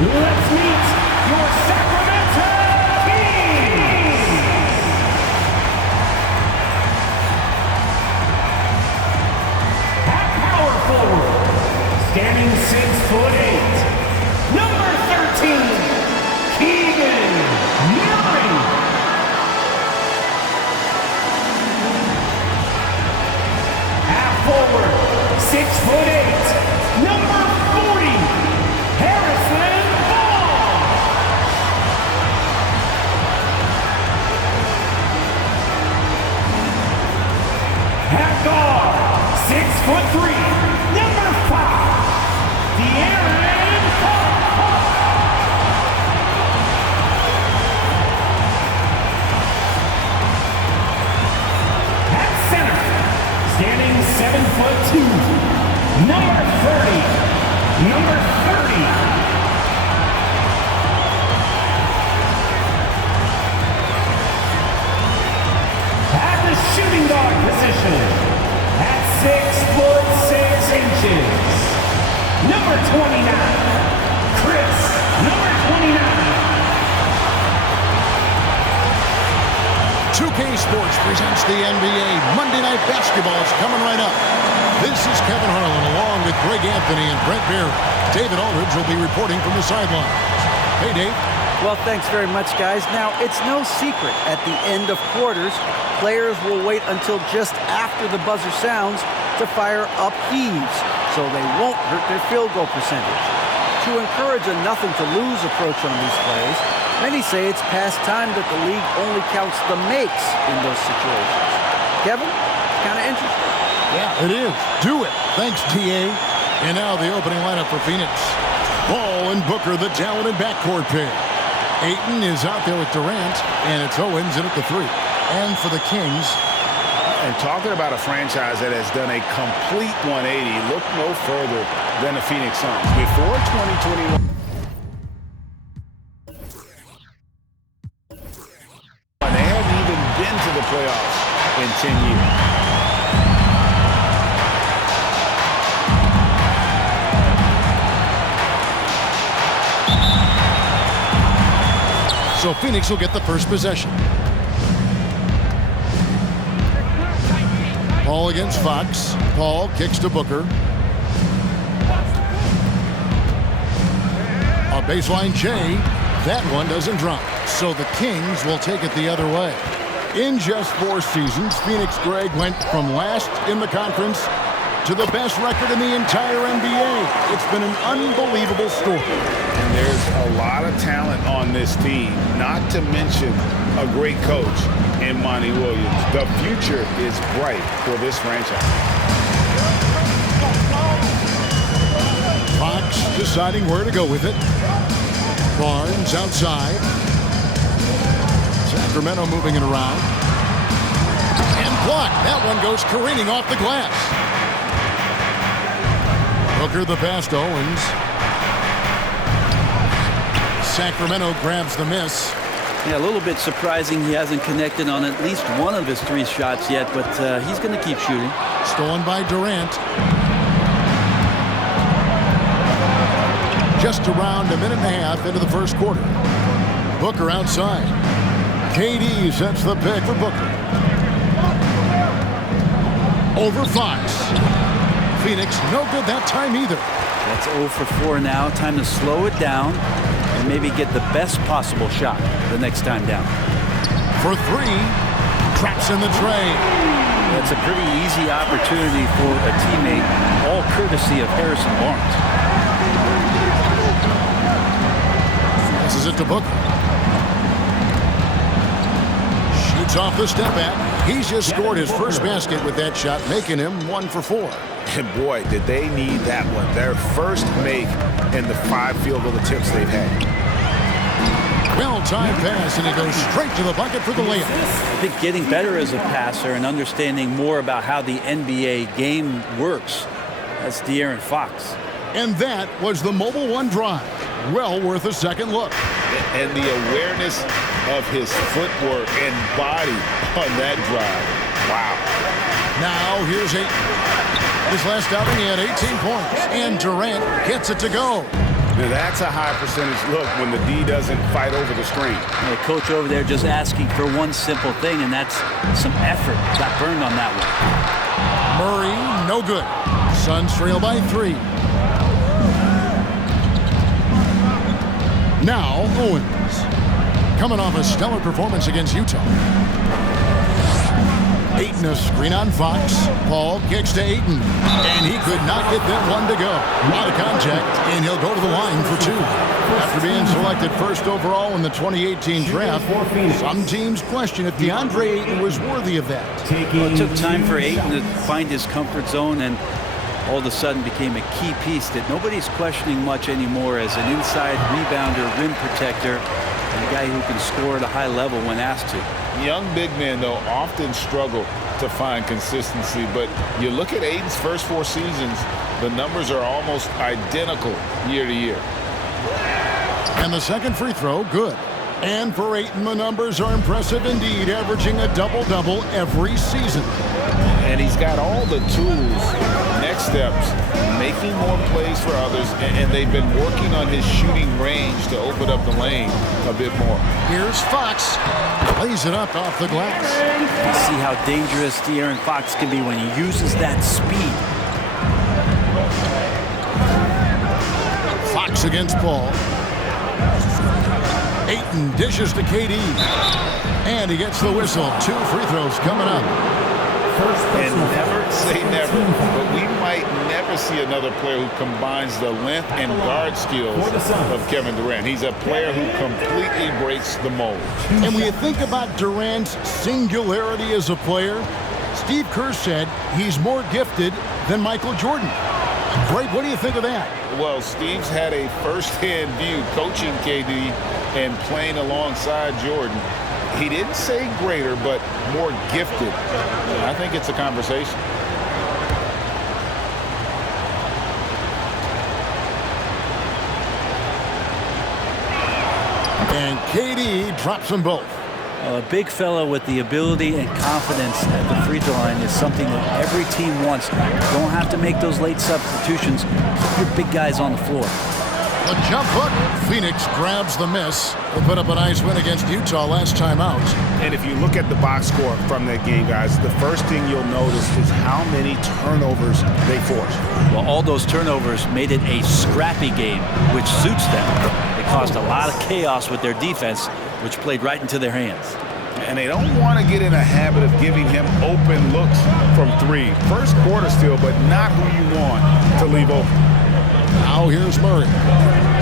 let's meet your Sacramento Kings! At power forward, standing 6'8", number 13, Keegan Murray. At forward, 6'8", number 40, Harrison Ball. At guard, 6'3", number 5, De'Aaron Fox. At center, standing 7'2", number 30, number 30. At the shooting guard position, at 6'6", number 29, Chris, number 29. 2K Sports presents the NBA Monday Night Basketball. It's coming right up. This is Kevin Harlan along with Greg Anthony and Brent Beard. David Aldridge will be reporting from the sidelines. Hey, Dave. Well, thanks very much, guys. Now, it's no secret at the end of quarters, players will wait until just after the buzzer sounds to fire up heaves, so they won't hurt their field goal percentage. To encourage a nothing-to-lose approach on these plays, many say it's past time that the league only counts the makes in those situations. Kevin, kind of interesting. Yeah, it is. Do it. Thanks, TA. And now the opening lineup for Phoenix. Ball and Booker, the talented backcourt pair. Ayton is out there with Durant, and it's Owens in at the 3. And for the Kings. And talking about a franchise that has done a complete 180, look no further than the Phoenix Suns. Before 2021, they haven't even been to the playoffs in 10 years. So Phoenix will get the first possession. Paul against Fox. Paul kicks to Booker. A baseline J. That one doesn't drop. So the Kings will take it the other way. In just 4 seasons, Phoenix, Greg, went from last in the conference to the best record in the entire NBA. It's been an unbelievable story. And there's a lot of talent on this team, not to mention a great coach in Monty Williams. The future is bright for this franchise. Fox deciding where to go with it. Barnes outside. Sacramento moving it around. And blocked. That one goes careening off the glass. Booker the pass to Owens. Sacramento grabs the miss. Yeah, a little bit surprising he hasn't connected on at least one of his 3 shots yet, but he's going to keep shooting. Stolen by Durant. Just around a minute and a half into the first quarter. Booker outside. KD sets the pick for Booker. Over Fox. Phoenix, no good that time either. That's 0 for 4 now. Time to slow it down and maybe get the best possible shot the next time down. For 3, traps in the tray. That's a pretty easy opportunity for a teammate, all courtesy of Harrison Barnes. Passes it to Booker. Shoots off the step back. He's just scored his first basket with that shot, making him 1 for 4. And boy, did they need that one. Their first make in the 5 field goal attempts they've had. Well-timed pass, and he goes straight to the bucket for the layup. I think getting better as a passer and understanding more about how the NBA game works. That's De'Aaron Fox. And that was the Mobile One drive. Well worth a second look. And the awareness of his footwork and body on that drive. Wow. Now here's Ayton. His last outing, he had 18 points. And Durant gets it to go. Now that's a high percentage look when the D doesn't fight over the screen. The coach over there just asking for one simple thing, and that's some effort. Got burned on that one. Murray, no good. Suns trail by 3. Now Owens, coming off a stellar performance against Utah. Ayton a screen on Fox. Paul kicks to Ayton, and he could not get that one to go. A lot of contact, and he'll go to the line for 2. After being selected first overall in the 2018 draft, some teams question if DeAndre Ayton was worthy of that. Well, it took time for Ayton to find his comfort zone, and all of a sudden became a key piece that nobody's questioning much anymore as an inside rebounder, rim protector, and a guy who can score at a high level when asked to. Young big men, though, often struggle to find consistency, but you look at Ayton's first 4 seasons, the numbers are almost identical year to year. And the second free throw, good. And for Ayton, the numbers are impressive indeed, averaging a double-double every season. And he's got all the tools, next steps, making more plays for others, and they've been working on his shooting range to open up the lane a bit more. Here's Fox. Lays it up off the glass. You see how dangerous De'Aaron Fox can be when he uses that speed. Fox against Paul. Ayton dishes to KD. And he gets the whistle. 2 free throws coming up. And never say never, but we might never see another player who combines the length and guard skills of Kevin Durant. He's a player who completely breaks the mold. And when you think about Durant's singularity as a player, Steve Kerr said he's more gifted than Michael Jordan. Greg, what do you think of that? Well, Steve's had a first-hand view coaching KD and playing alongside Jordan. He didn't say greater, but more gifted. I think it's a conversation. And KD drops them both. A big fella with the ability and confidence at the free throw line is something that every team wants. You don't have to make those late substitutions. Keep your big guys on the floor. A jump hook. Phoenix grabs the miss. They put up a nice win against Utah last time out. And if you look at the box score from that game, guys, the first thing you'll notice is how many turnovers they forced. Well, all those turnovers made it a scrappy game, which suits them. They caused a lot of chaos with their defense, which played right into their hands. And they don't want to get in a habit of giving him open looks from 3. First quarter still, but not who you want to leave open. Now here's Murray.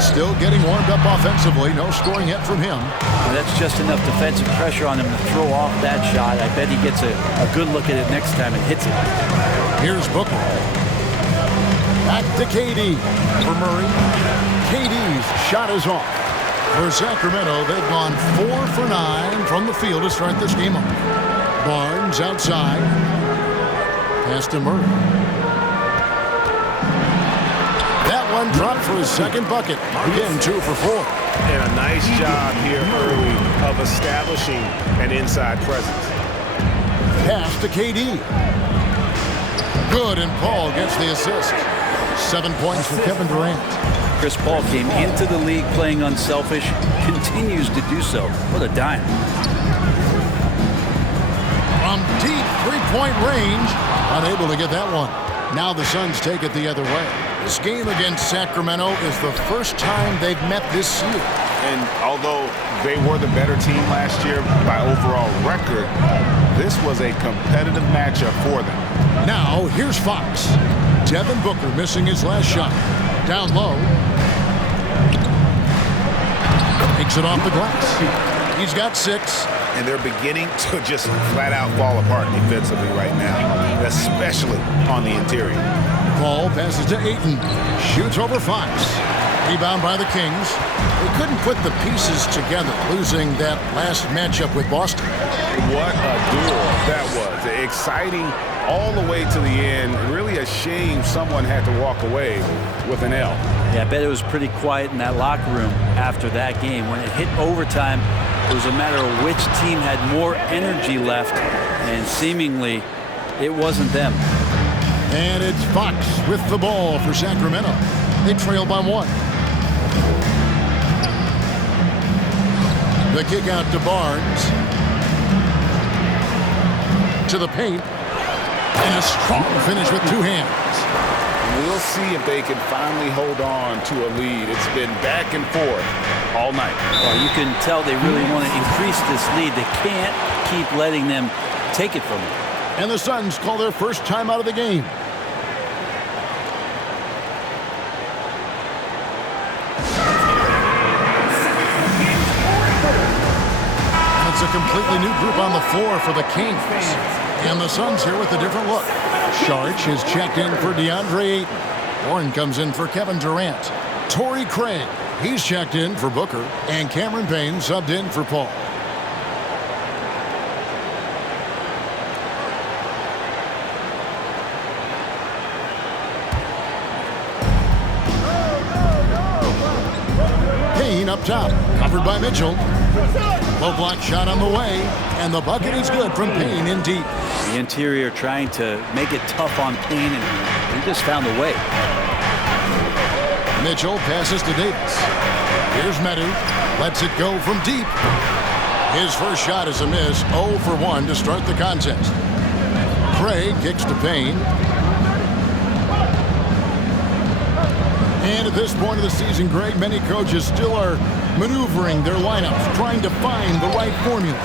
Still getting warmed up offensively. No scoring yet from him. And that's just enough defensive pressure on him to throw off that shot. I bet he gets a good look at it next time and hits it. Here's Booker. Back to KD for Murray. KD's shot is off. For Sacramento, they've gone 4 for 9 from the field to start this game up. Barnes outside. Pass to Murray. That one dropped for his second bucket. Again, 2 for 4. And a nice job here early of establishing an inside presence. Pass to KD. Good, and Paul gets the assist. 7 points for Kevin Durant. Chris Paul came into the league playing unselfish, continues to do so. What a dime. From deep three-point range, unable to get that one. Now the Suns take it the other way. This game against Sacramento is the first time they've met this year. And although they were the better team last year by overall record, this was a competitive matchup for them. Now, here's Fox. Devin Booker missing his last shot. Down low. Takes it off the glass. He's got 6. And they're beginning to just flat out fall apart defensively right now, especially on the interior. Paul passes to Ayton. Shoots over Fox. Rebound by the Kings. They couldn't put the pieces together, losing that last matchup with Boston. What a duel that was. Exciting all the way to the end. Really a shame someone had to walk away with an L. Yeah, I bet it was pretty quiet in that locker room after that game. When it hit overtime, it was a matter of which team had more energy left, and seemingly it wasn't them. And it's Fox with the ball for Sacramento. They trail by 1. The kick out to Barnes. To the paint. And a strong finish with two hands. We'll see if they can finally hold on to a lead. It's been back and forth all night. Well, you can tell they really want to increase this lead. They can't keep letting them take it from them. And the Suns call their first time out of the game. It's a completely new group on the floor for the Kings. And the Suns here with a different look. Sharch is checked in for DeAndre Ayton. Warren comes in for Kevin Durant. Torrey Craig, he's checked in for Booker. And Cameron Payne subbed in for Paul. Payne up top, covered by Mitchell. Low block shot on the way, and the bucket is good from Payne in deep. The interior trying to make it tough on Payne, and he just found a way. Mitchell passes to Davis. Here's Medu, lets it go from deep. His first shot is a miss, 0 for 1 to start the contest. Craig kicks to Payne. And at this point of the season, Greg, many coaches still are maneuvering their lineups, trying to find the right formula.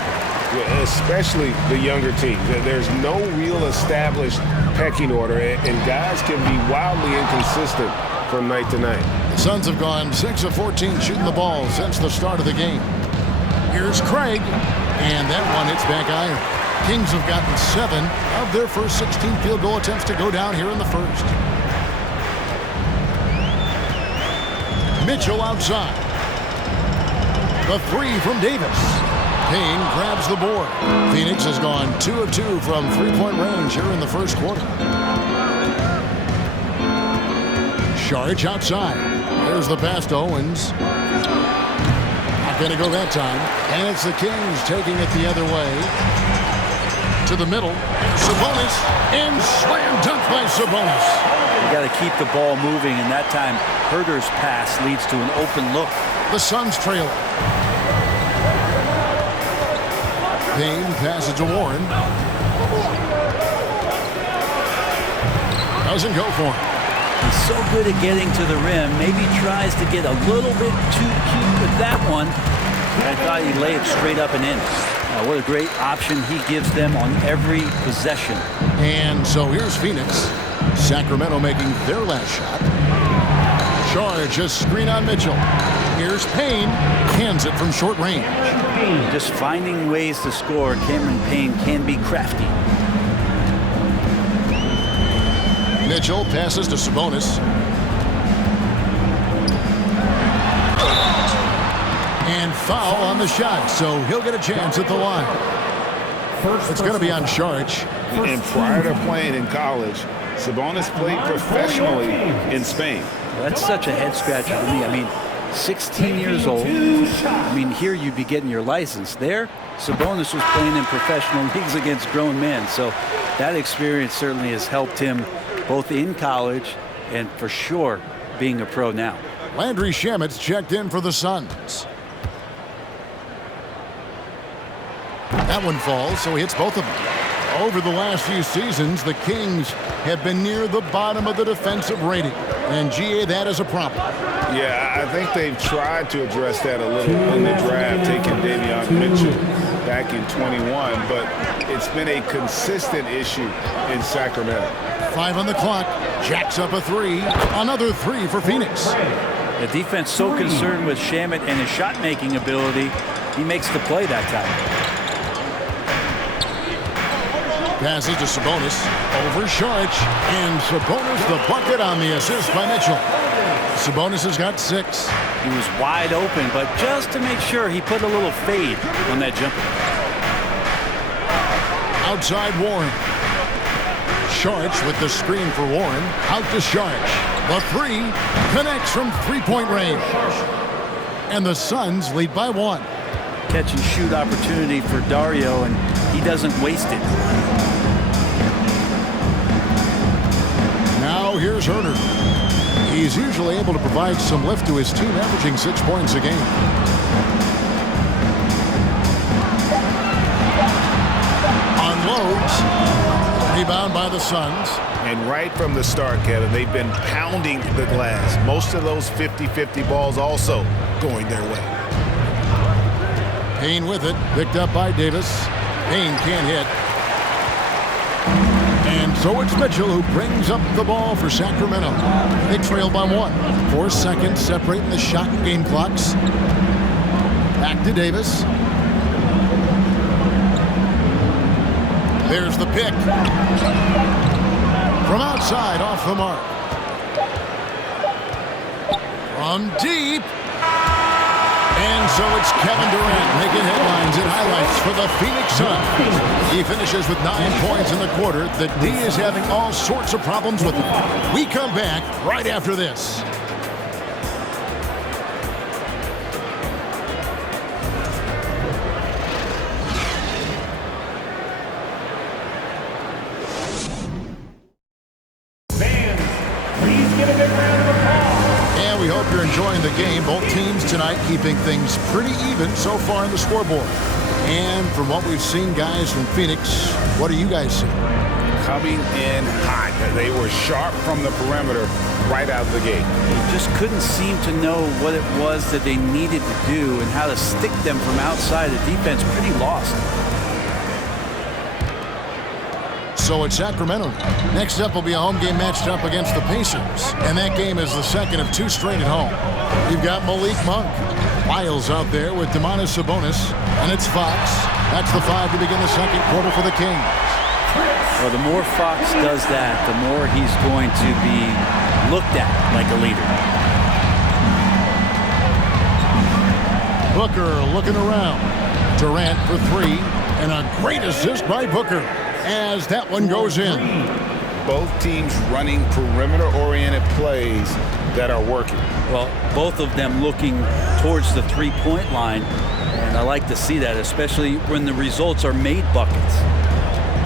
Yeah, especially the younger teams. There's no real established pecking order, and guys can be wildly inconsistent from night to night. The Suns have gone 6 of 14 shooting the ball since the start of the game. Here's Craig, and that one hits back iron. Kings have gotten 7 of their first 16 field goal attempts to go down here in the first. Mitchell outside. The three from Davis. Payne grabs the board. Phoenix has gone 2 of 2 from three-point range here in the first quarter. Sharch outside. There's the pass to Owens. Not going to go that time. And it's the Kings taking it the other way. To the middle. Sabonis. And slam dunk by Sabonis. You got to keep the ball moving, and that time Herder's pass leads to an open look. The Suns trail. Payne passes to Warren. Doesn't go for him. He's so good at getting to the rim. Maybe tries to get a little bit too cute with that one. I thought he'd lay it straight up and in. What a great option he gives them on every possession. And so here's Phoenix. Sacramento making their last shot. Charge a screen on Mitchell. Here's Payne. Hands it from short range. Just finding ways to score. Cameron Payne can be crafty. Mitchell passes to Sabonis. And foul on the shot, so he'll get a chance at the line. It's going to be on Sharch. And prior to playing in college, Sabonis played professionally in Spain. That's such a head scratcher to me. I mean, 16 years old. I mean, here you'd be getting your license. There, Sabonis was playing in professional leagues against grown men. So that experience certainly has helped him both in college and for sure being a pro now. Landry Shamet's checked in for the Suns. That one falls, so he hits both of them. Over the last few seasons, the Kings have been near the bottom of the defensive rating. And, GA, that is a problem. Yeah, I think they've tried to address that a little in the draft, taking Davion Mitchell back in 21, but it's been a consistent issue in Sacramento. 5 on the clock. Jacks up a 3. Another 3 for Phoenix. The defense so concerned with Shamet and his shot-making ability, he makes the play that time. Passes to Sabonis. Over Sharch. And Sabonis the bucket on the assist by Mitchell. Sabonis has got 6. He was wide open, but just to make sure, he put a little fade on that jumper. Outside Warren. Sharch with the screen for Warren. Out to Sharch. The 3 connects from three-point range. And the Suns lead by 1. Catch and shoot opportunity for Dario, and he doesn't waste it. Now here's Herder. He's usually able to provide some lift to his team, averaging 6 points a game. Unloads. Rebound by the Suns. And right from the start, Kevin, they've been pounding the glass. Most of those 50-50 balls also going their way. Payne with it. Picked up by Davis. Payne can't hit. And so it's Mitchell who brings up the ball for Sacramento. They trail by 1. 4 seconds separating the shot and game clocks. Back to Davis. There's the pick. From outside, off the mark. From deep. And so it's Kevin Durant making headlines and highlights for the Phoenix Suns. He finishes with 9 points in the quarter. The D is having all sorts of problems with him. We come back right after this. We hope you're enjoying the game. Both teams tonight keeping things pretty even so far in the scoreboard. And from what we've seen, guys, from Phoenix, what do you guys see? Coming in hot. They were sharp from the perimeter right out of the gate. They just couldn't seem to know what it was that they needed to do and how to stick them from outside. The defense pretty lost. So it's Sacramento. Next up will be a home game matched up against the Pacers. And that game is the second of 2 straight at home. You've got Malik Monk. Lyles out there with Domantas Sabonis. And it's Fox. That's the 5 to begin the second quarter for the Kings. Well, the more Fox does that, the more he's going to be looked at like a leader. Booker looking around. Durant for 3. And a great assist by Booker, as that one goes in. Both teams running perimeter-oriented plays that are working. Well, both of them looking towards the three-point line, and I like to see that, especially when the results are made buckets.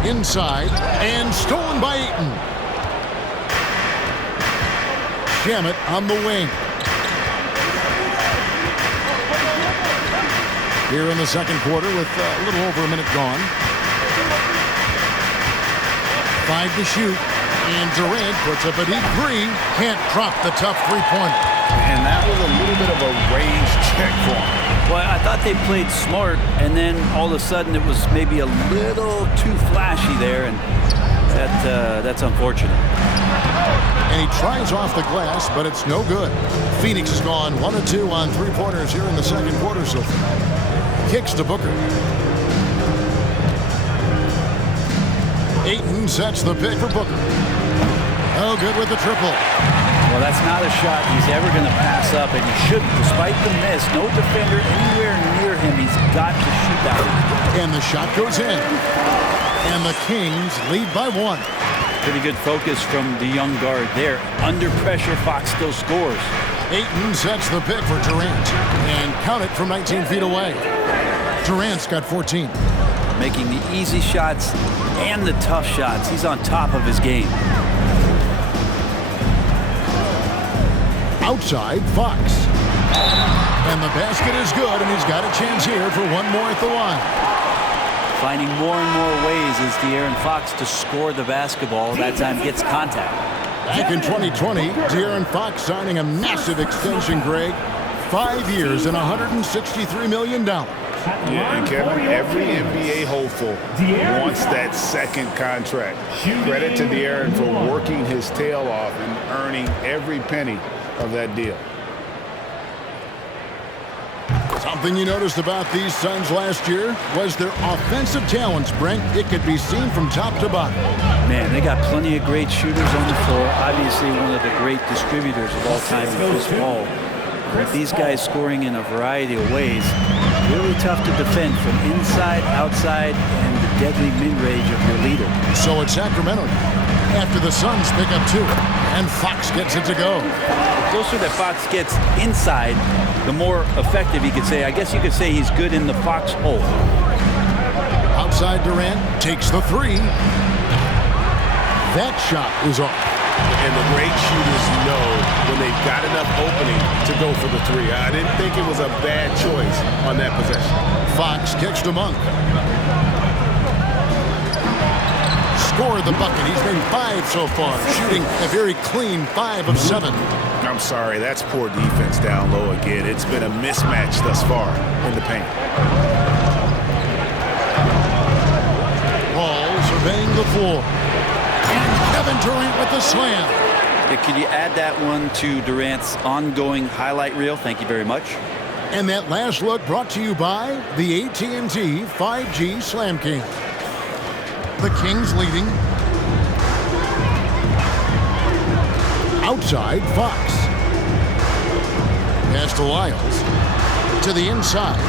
Inside, and stolen by Ayton. Shamet on the wing. Here in the second quarter with a little over a minute gone. 5 to shoot, and Durant puts up a deep 3. Can't drop the tough three-pointer. And that was a little bit of a range check for him. Well, I thought they played smart, and then all of a sudden it was maybe a little too flashy there, and that's unfortunate. And he tries off the glass, but it's no good. Phoenix has gone 1 of 2 on three-pointers here in the second quarter so far. Kicks to Booker. Ayton sets the pick for Booker. Oh, good with the triple. Well, that's not a shot he's ever going to pass up, and he shouldn't. Despite the miss, no defender anywhere near him. He's got to shoot that one. And the shot goes in. And the Kings lead by 1. Pretty good focus from the young guard there. Under pressure, Fox still scores. Ayton sets the pick for Durant. And count it from 19 feet away. Durant's got 14. Making the easy shots and the tough shots. He's on top of his game. Outside, Fox. And the basket is good, and he's got a chance here for one more at the line. Finding more and more ways is De'Aaron Fox to score the basketball. That time gets contact. Back in 2020, De'Aaron Fox signing a massive extension, Greg. 5 years and $163 million. Yeah, and Kevin, every NBA hopeful wants that second contract. Credit to De'Aaron for working his tail off and earning every penny of that deal. Something you noticed about these Suns last year was their offensive talents, Brent. It could be seen from top to bottom. Man, they got plenty of great shooters on the floor. Obviously, one of the great distributors of all time in Chris Paul. With these guys scoring in a variety of ways, really tough to defend from inside, outside, and the deadly mid-range of your leader. So it's Sacramento after the Suns pick up 2, and Fox gets it to go. The closer that Fox gets inside, the more effective he could say. I guess you could say he's good in the Fox hole. Outside Durant takes the 3. That shot is off. And the great shooters know when they've got enough opening to go for the three. I didn't think it was a bad choice on that possession. Fox kicks to Monk. Scored the bucket. He's made 5 so far, shooting a very clean 5 of 7. I'm sorry, that's poor defense down low again. It's been a mismatch thus far in the paint. Paul surveying the floor. And Kevin Durant with the slam. Yeah, could you add that one to Durant's ongoing highlight reel? Thank you very much. And that last look brought to you by the AT&T 5G Slam King. The Kings leading. Outside, Fox. Pass to Lyles. To the inside.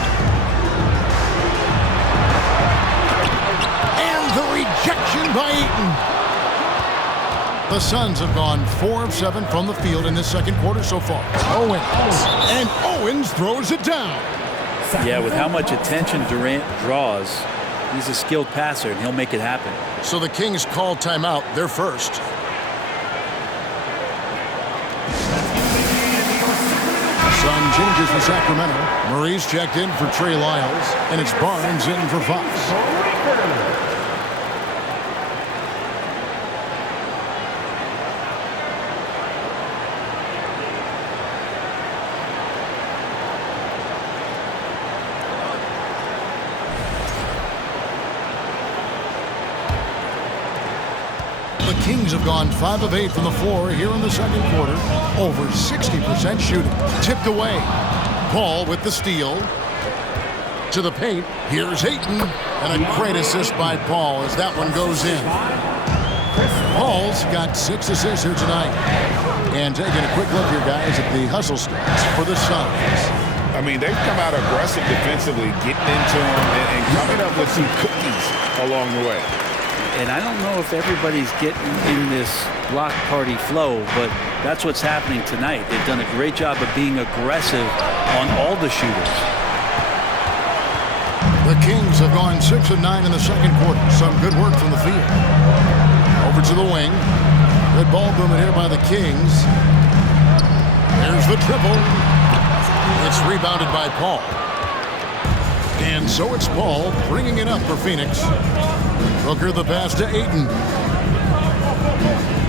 And the rejection by Ayton. The Suns have gone 4 of 7 from the field in this second quarter so far. Owens. And Owens throws it down. Yeah, with how much attention Durant draws, he's a skilled passer, and he'll make it happen. So the Kings call timeout. They're first. Sun changes for Sacramento. Murray's checked in for Trey Lyles, and it's Barnes in for Fox. The Kings have gone 5 of 8 from the floor here in the second quarter. Over 60% shooting. Tipped away. Paul with the steal. To the paint. Here's Ayton. And a great assist by Paul as that one goes in. Paul's got 6 assists here tonight. And taking a quick look here, guys, at the hustle stats for the Suns. I mean, they've come out aggressive defensively, getting into them and coming up with some cookies along the way. And I don't know if everybody's getting in this block party flow, but that's what's happening tonight. They've done a great job of being aggressive on all the shooters. The Kings have gone 6 of 9 in the second quarter. Some good work from the field. Over to the wing. Good ball movement here by the Kings. There's the triple. It's rebounded by Paul. And so it's Paul bringing it up for Phoenix. Booker the pass to Ayton.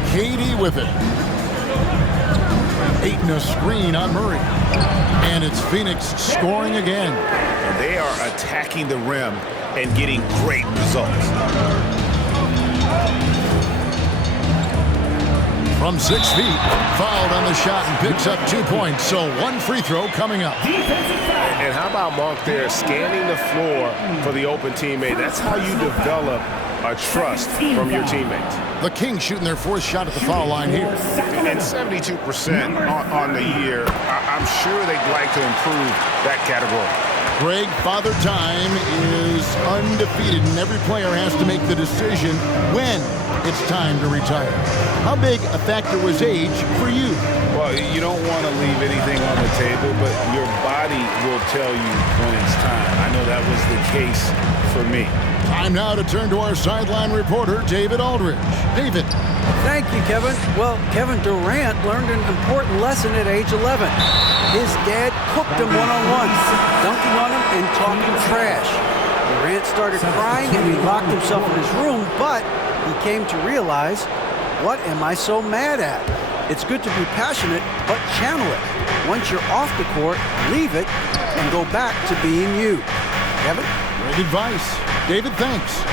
KD with it. Ayton a screen on Murray. And it's Phoenix scoring again. And they are attacking the rim and getting great results. From 6 feet, fouled on the shot and picks up 2 points. So 1 free throw coming up. And how about Monk there scanning the floor for the open teammate? That's how you develop a trust from your teammates. The Kings shooting their 4th shot at the foul line here. And 72% on the year. I'm sure they'd like to improve that category. Greg, Father Time is undefeated, and every player has to make the decision when it's time to retire. How big a factor was age for you? Well, you don't want to leave anything on the table, but your body will tell you when it's time. I know that was the case for me. Time now to turn to our sideline reporter, David Aldridge. David. Thank you, Kevin. Well, Kevin Durant learned an important lesson at age 11. His dad cooked him one-on-one, dunking on him and talking trash. Durant started crying and he locked himself in his room, but he came to realize, what am I so mad at? It's good to be passionate, but channel it. Once you're off the court, leave it and go back to being you. Kevin? Great advice. David, thanks.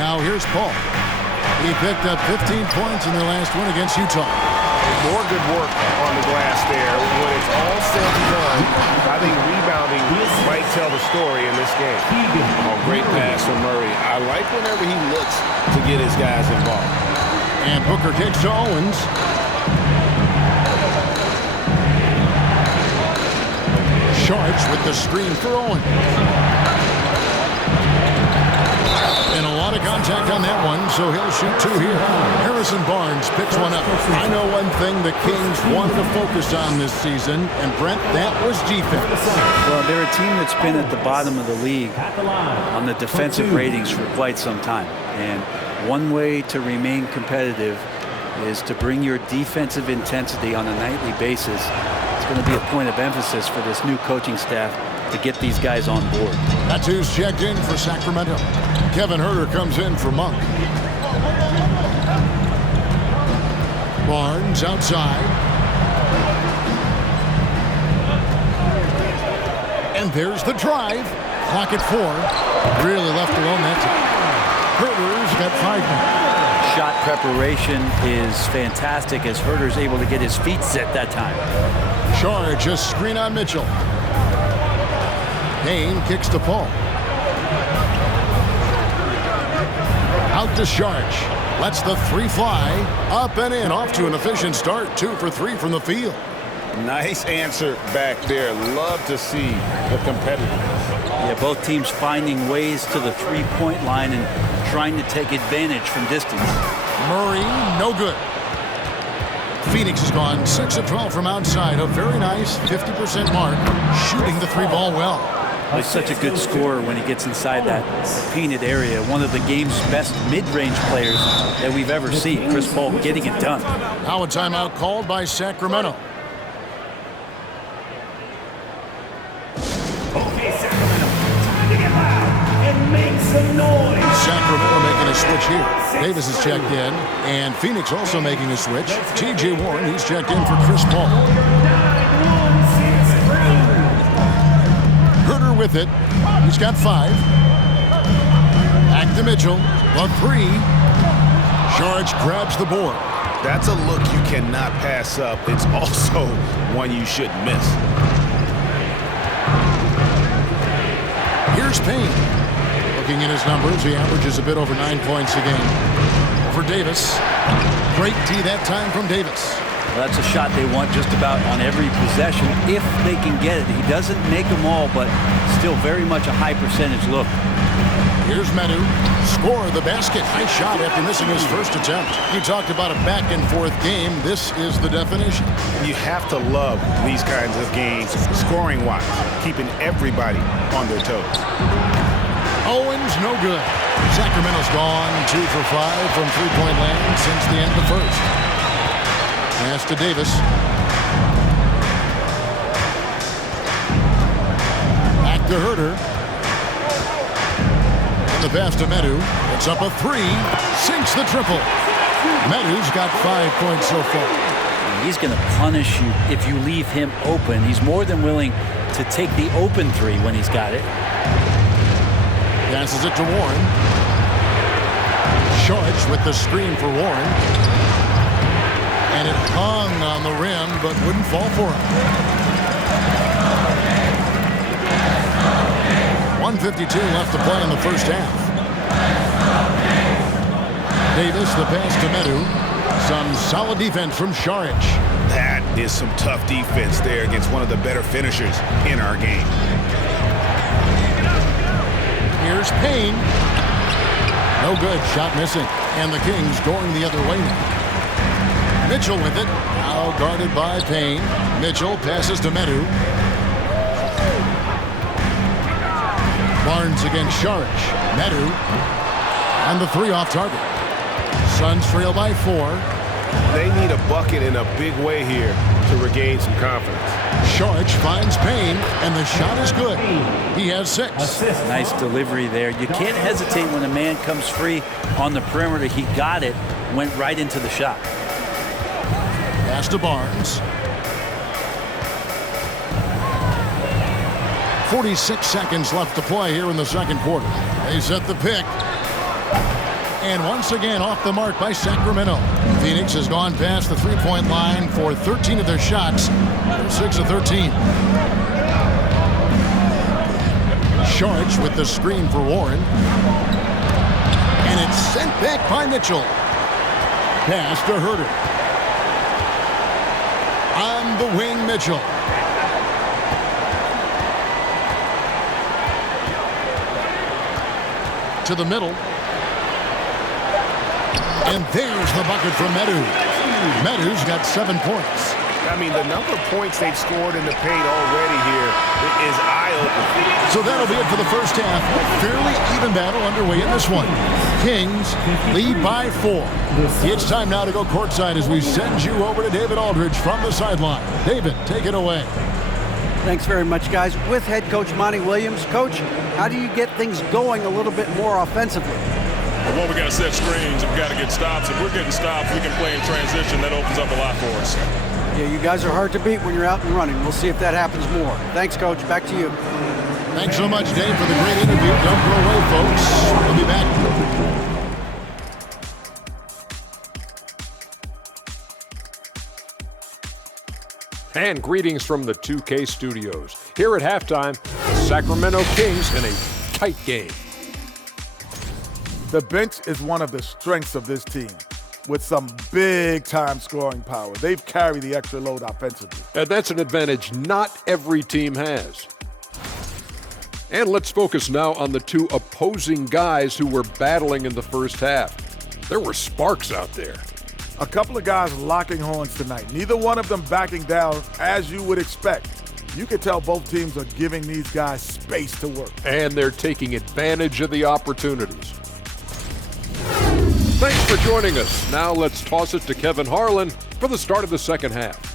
Now here's Paul. He picked up 15 points in their last win against Utah. More good work on the glass there. When it's all said and done, I think rebounding might tell the story in this game. Oh, great pass from Murray. I like whenever he looks to get his guys involved. And Booker kicks to Owens. Sharps with the screen for Owens. And a lot of contact on that one, so he'll shoot 2 here. Harrison Barnes picks one up. I know one thing the Kings wanted to focus on this season, and Brent, that was defense. Well, they're a team that's been at the bottom of the league on the defensive ratings for quite some time. And one way to remain competitive is to bring your defensive intensity on a nightly basis. It's going to be a point of emphasis for this new coaching staff to get these guys on board. That's who's checked in for Sacramento. Kevin Huerter comes in for Monk. Barnes outside. And there's the drive. Clock at 4. Really left alone that time. Huerter's got 5 minutes. Shot preparation is fantastic as Huerter's able to get his feet set that time. Charge, a screen on Mitchell. Payne kicks to Paul. Out to Charge. Lets the 3 fly. Up and in. Off to an efficient start. 2 for 3 from the field. Nice answer back there. Love to see the competitiveness. Yeah, both teams finding ways to the 3-point line and trying to take advantage from distance. Murray, no good. Phoenix has gone 6 of 12 from outside. A very nice 50% mark. Shooting the 3 ball well. He's such a good scorer when he gets inside that painted area. One of the game's best mid-range players that we've ever seen. Chris Paul getting it done. Now a timeout called by Sacramento. Okay, Sacramento, time to get loud and make some noise. Sacramento making a switch here. Davis is checked in, and Phoenix also making a switch. T.J. Warren, he's checked in for Chris Paul. 9-1-6-3. Huerter with it. He's got 5. Back to Mitchell. The 3. Charge grabs the board. That's a look you cannot pass up. It's also one you shouldn't miss. Here's Payne. Looking at his numbers, he averages a bit over 9 points a game. For Davis. Great D that time from Davis. Well, that's a shot they want just about on every possession if they can get it. He doesn't make them all, but still very much a high percentage look. Here's Medu. Score the basket. Nice shot after missing his first attempt. He talked about a back-and-forth game. This is the definition. You have to love these kinds of games, scoring-wise, keeping everybody on their toes. Owens, no good. Sacramento's gone 2 for 5 from 3-point land since the end of the first. Pass to Davis. Back to Huerter. And the pass to Medu. It's up a 3. Sinks the triple. Medu's got 5 points so far. He's going to punish you if you leave him open. He's more than willing to take the open 3 when he's got it. Passes it to Warren. Shorts with the screen for Warren. And it hung on the rim, but wouldn't fall for him. 1:52 left to play in the first half. Davis, the pass to Medu. Some solid defense from Saric. That is some tough defense there against one of the better finishers in our game. Here's Payne. No good. Shot missing. And the Kings going the other way now. Mitchell with it. Now guarded by Payne. Mitchell passes to Medu. Barnes against Saric. Medu. And the 3 off target. Suns trail by 4. They need a bucket in a big way here to regain some confidence. Saric finds Payne, and the shot is good. He has 6. Nice delivery there. You can't hesitate when a man comes free on the perimeter. He got it, went right into the shot. Pass to Barnes. 46 seconds left to play here in the second quarter. They set the pick. And once again off the mark by Sacramento. Phoenix has gone past the 3-point line for 13 of their shots. They're 6 of 13. Saric with the screen for Warren. And it's sent back by Mitchell. Pass to Huerter. On the wing, Mitchell. To the middle. And there's the bucket from Medu. Medu's got 7 points. I mean, the number of points they've scored in the paint already here is eye-opening. So that'll be it for the first half. Fairly even battle underway in this one. Kings lead by 4. It's time now to go courtside as we send you over to David Aldridge from the sideline. David, take it away. Thanks very much, guys. With head coach Monty Williams. Coach, how do you get things going a little bit more offensively? Well, we got to set screens. We got to get stops. If we're getting stops, we can play in transition. That opens up a lot for us. Yeah, you guys are hard to beat when you're out and running. We'll see if that happens more. Thanks, Coach. Back to you. Thanks so much, Dave, for the great interview. Don't go away, folks. We'll be back. And greetings from the 2K studios. Here at halftime, the Sacramento Kings in a tight game. The bench is one of the strengths of this team, with some big-time scoring power. They've carried the extra load offensively. And that's an advantage not every team has. And let's focus now on the two opposing guys who were battling in the first half. There were sparks out there. A couple of guys locking horns tonight. Neither one of them backing down as you would expect. You can tell both teams are giving these guys space to work. And they're taking advantage of the opportunities. Thanks for joining us. Now let's toss it to Kevin Harlan for the start of the second half.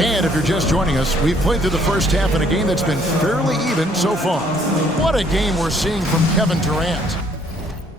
And if you're just joining us, we've played through the first half in a game that's been fairly even so far. What a game we're seeing from Kevin Durant.